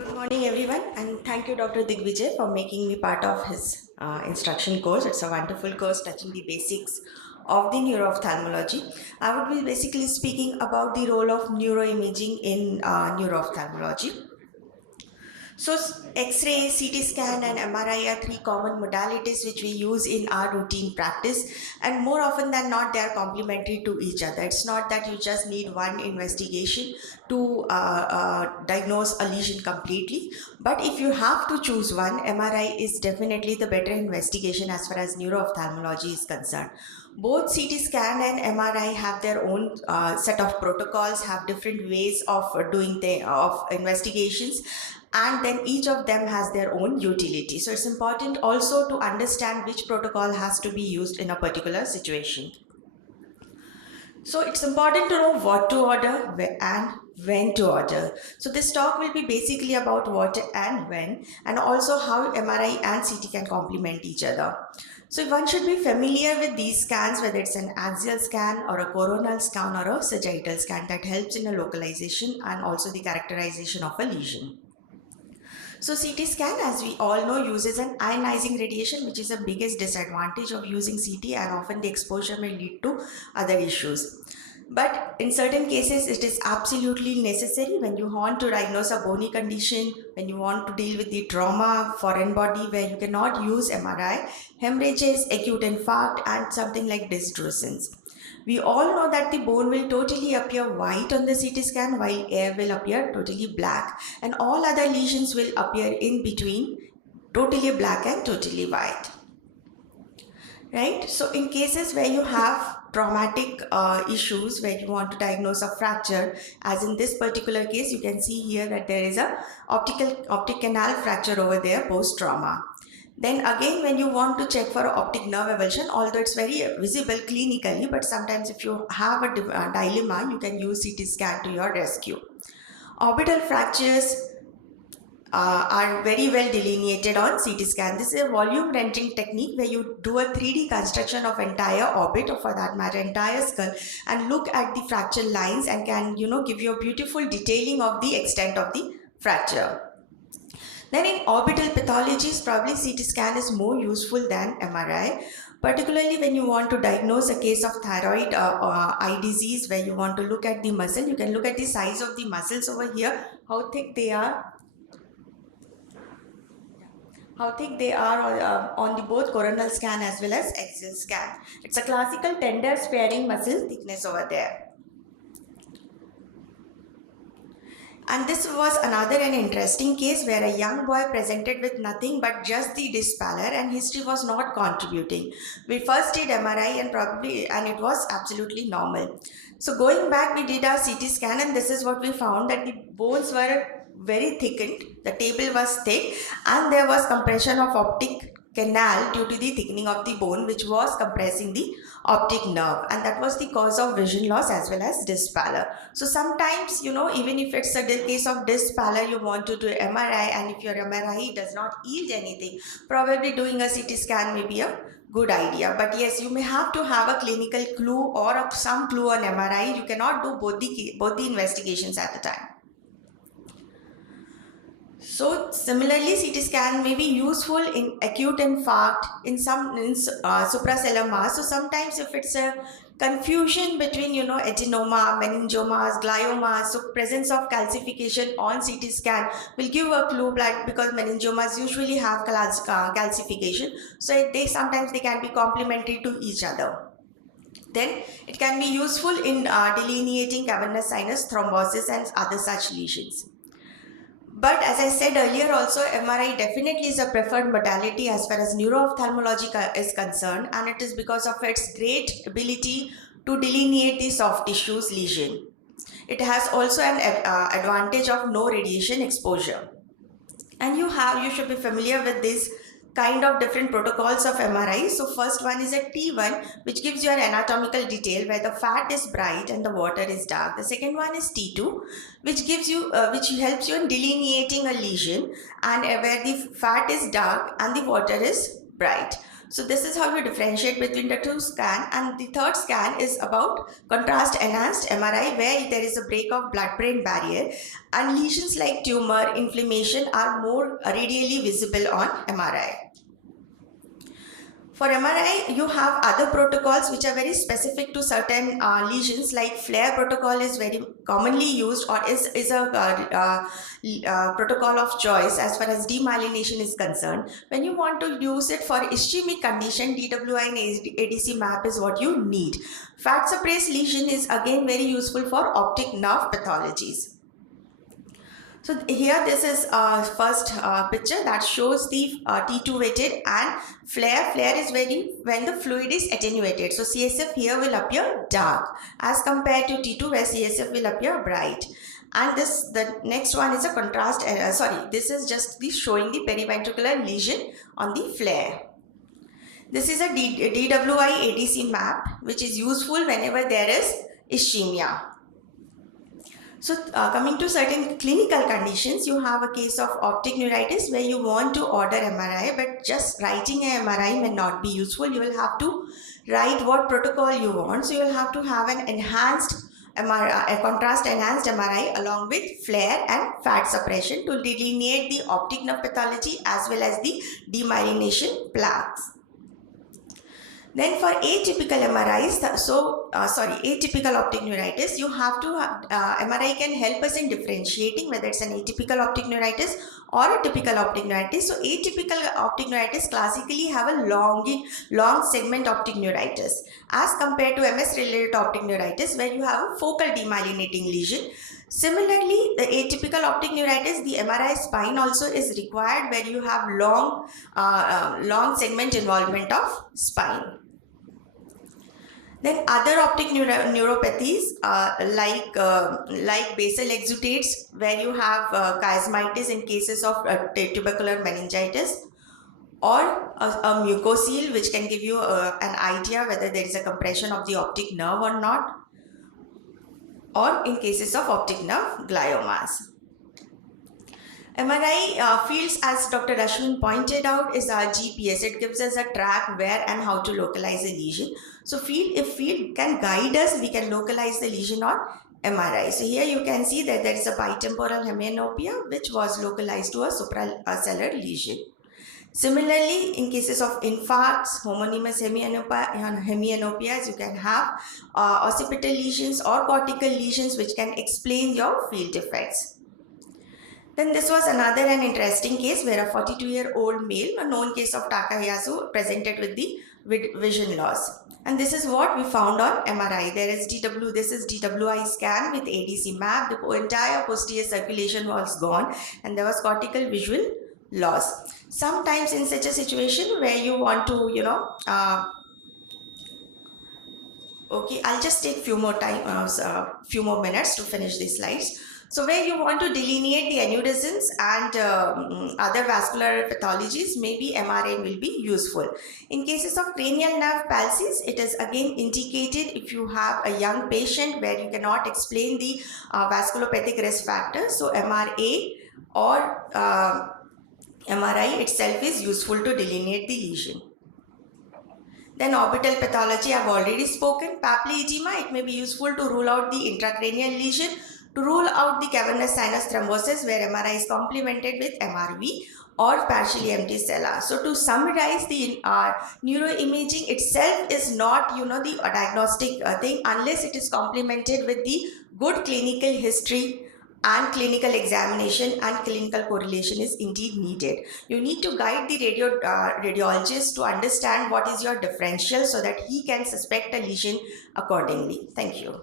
Good morning, everyone, and thank you, Dr. Digvijay, for making me part of his instruction course. It's a wonderful course touching the basics of the neuroophthalmology. I would be basically speaking about the role of neuroimaging in neuroophthalmology. So X-ray, CT scan and MRI are three common modalities which we use in our routine practice, and more often than not they are complementary to each other. It's not that you just need one investigation to diagnose a lesion completely, but if you have to choose one, MRI is definitely the better investigation as far as neuroophthalmology is concerned. Both CT scan and MRI have their own set of protocols, have different ways of doing of investigations, and then each of them has their own utility. So it's important also to understand which protocol has to be used in a particular situation. So it's important to know what to order and when to order. So this talk will be basically about what and when, and also how MRI and CT can complement each other. So one should be familiar with these scans, whether it's an axial scan or a coronal scan or a sagittal scan, that helps in a localization and also the characterization of a lesion. So CT scan, as we all know, uses an ionizing radiation, which is the biggest disadvantage of using CT, and often the exposure may lead to other issues. But in certain cases, it is absolutely necessary when you want to diagnose a bony condition, when you want to deal with the trauma, foreign body, where you cannot use MRI, hemorrhages, acute infarct, and something like dysdrusins. We all know that the bone will totally appear white on the CT scan while air will appear totally black, and all other lesions will appear in between, totally black and totally white. Right? So in cases where you have traumatic issues, where you want to diagnose a fracture, as in this particular case, you can see here that there is a optic canal fracture over there post-trauma. Then again, when you want to check for optic nerve avulsion, although it's very visible clinically, but sometimes if you have a dilemma, you can use CT scan to your rescue. Orbital fractures are very well delineated on CT scan. This is a volume rendering technique where you do a 3D construction of entire orbit, or for that matter entire skull, and look at the fracture lines and can give you a beautiful detailing of the extent of the fracture. Then in orbital pathologies, probably CT scan is more useful than MRI, particularly when you want to diagnose a case of thyroid eye disease, where you want to look at the muscle. You can look at the size of the muscles over here, how thick they are, on the both coronal scan as well as axial scan. It's a classical tender sparing muscle thickness over there. And this was another an interesting case where a young boy presented with nothing but just the dyspallor, and history was not contributing. We first did MRI and it was absolutely normal. So going back, we did our CT scan, and this is what we found, that the bones were very thickened, the table was thick, and there was compression of optic canal due to the thickening of the bone, which was compressing the optic nerve, and that was the cause of vision loss as well as dyspallor. So sometimes, even if it's a case of dyspallor, you want to do MRI, and if your MRI does not yield anything, probably doing a CT scan may be a good idea. But yes, you may have to have a clinical clue or some clue on MRI. You cannot do both the investigations at the time. So similarly, CT scan may be useful in acute infarct, in suprasellar mass. So sometimes if it's a confusion between adenoma, meningiomas, gliomas, so presence of calcification on CT scan will give a clue, like, because meningiomas usually have calcification, so sometimes they can be complementary to each other. Then it can be useful in delineating cavernous sinus thrombosis and other such lesions. But as I said earlier also, MRI definitely is a preferred modality as far as neuroophthalmology is concerned, and it is because of its great ability to delineate the soft tissues lesion. It has also an advantage of no radiation exposure. And you should be familiar with this kind of different protocols of MRI. So first one is a T1, which gives you an anatomical detail where the fat is bright and the water is dark. The second one is T2, which gives you which helps you in delineating a lesion, and where the fat is dark and the water is bright. So this is how you differentiate between the two scan. And the third scan is about contrast enhanced MRI, where there is a break of blood-brain barrier and lesions like tumor, inflammation are more radially visible on MRI. For MRI, you have other protocols which are very specific to certain lesions, like FLAIR protocol is very commonly used, or is a protocol of choice as far as demyelination is concerned. When you want to use it for ischemic condition, DWI and ADC map is what you need. Fat suppressed lesion is again very useful for optic nerve pathologies. So here this is first picture that shows the T2 weighted and flare. Flare is when the fluid is attenuated. So CSF here will appear dark as compared to T2 where CSF will appear bright. And the next one is a contrast, this is just showing the periventricular lesion on the flare. This is a DWI ADC map which is useful whenever there is ischemia. So coming to certain clinical conditions, you have a case of optic neuritis where you want to order MRI, but just writing a MRI may not be useful. You will have to write what protocol you want. So you will have to have an enhanced MRI, a contrast enhanced MRI along with flare and fat suppression to delineate the optic nerve pathology as well as the demyelination plaques. Then for atypical MRIs, atypical optic neuritis, you have to, MRI can help us in differentiating whether it's an atypical optic neuritis or a typical optic neuritis. So atypical optic neuritis classically have a long segment optic neuritis as compared to MS-related optic neuritis where you have a focal demyelinating lesion. Similarly, the atypical optic neuritis, the MRI spine also is required where you have long segment involvement of spine. Then other optic neuropathies like basal exudates where you have chiasmitis in cases of tubercular meningitis, or a mucocele which can give you an idea whether there is a compression of the optic nerve or not, or in cases of optic nerve gliomas. MRI fields, as Dr. Ashwin pointed out, is our GPS. It gives us a track where and how to localize a lesion. So if field can guide us, we can localize the lesion on MRI. So here you can see that there is a bitemporal hemianopia which was localized to a suprasellar lesion. Similarly, in cases of infarcts, homonymous hemianopias, you can have occipital lesions or cortical lesions which can explain your field effects. Then this was another an interesting case where a 42-year-old male, a known case of Takayasu, presented with the vision loss. And this is what we found on MRI. This is DWI scan with ADC map. The entire posterior circulation was gone and there was cortical visual loss. Sometimes in such a situation where you want to, okay, I'll just take few more minutes to finish these slides. So where you want to delineate the aneurysms and other vascular pathologies, maybe MRI will be useful. In cases of cranial nerve palsies, it is again indicated if you have a young patient where you cannot explain the vasculopathic risk factor. So MRA or MRI itself is useful to delineate the lesion. Then orbital pathology, I've already spoken. Papillary edema, it may be useful to rule out the intracranial lesion, to rule out the cavernous sinus thrombosis where MRI is complemented with MRV or partially empty sella. So to summarize, the neuroimaging itself is not, the diagnostic thing unless it is complemented with the good clinical history and clinical examination and clinical correlation is indeed needed. You need to guide the radiologist to understand what is your differential so that he can suspect a lesion accordingly. Thank you.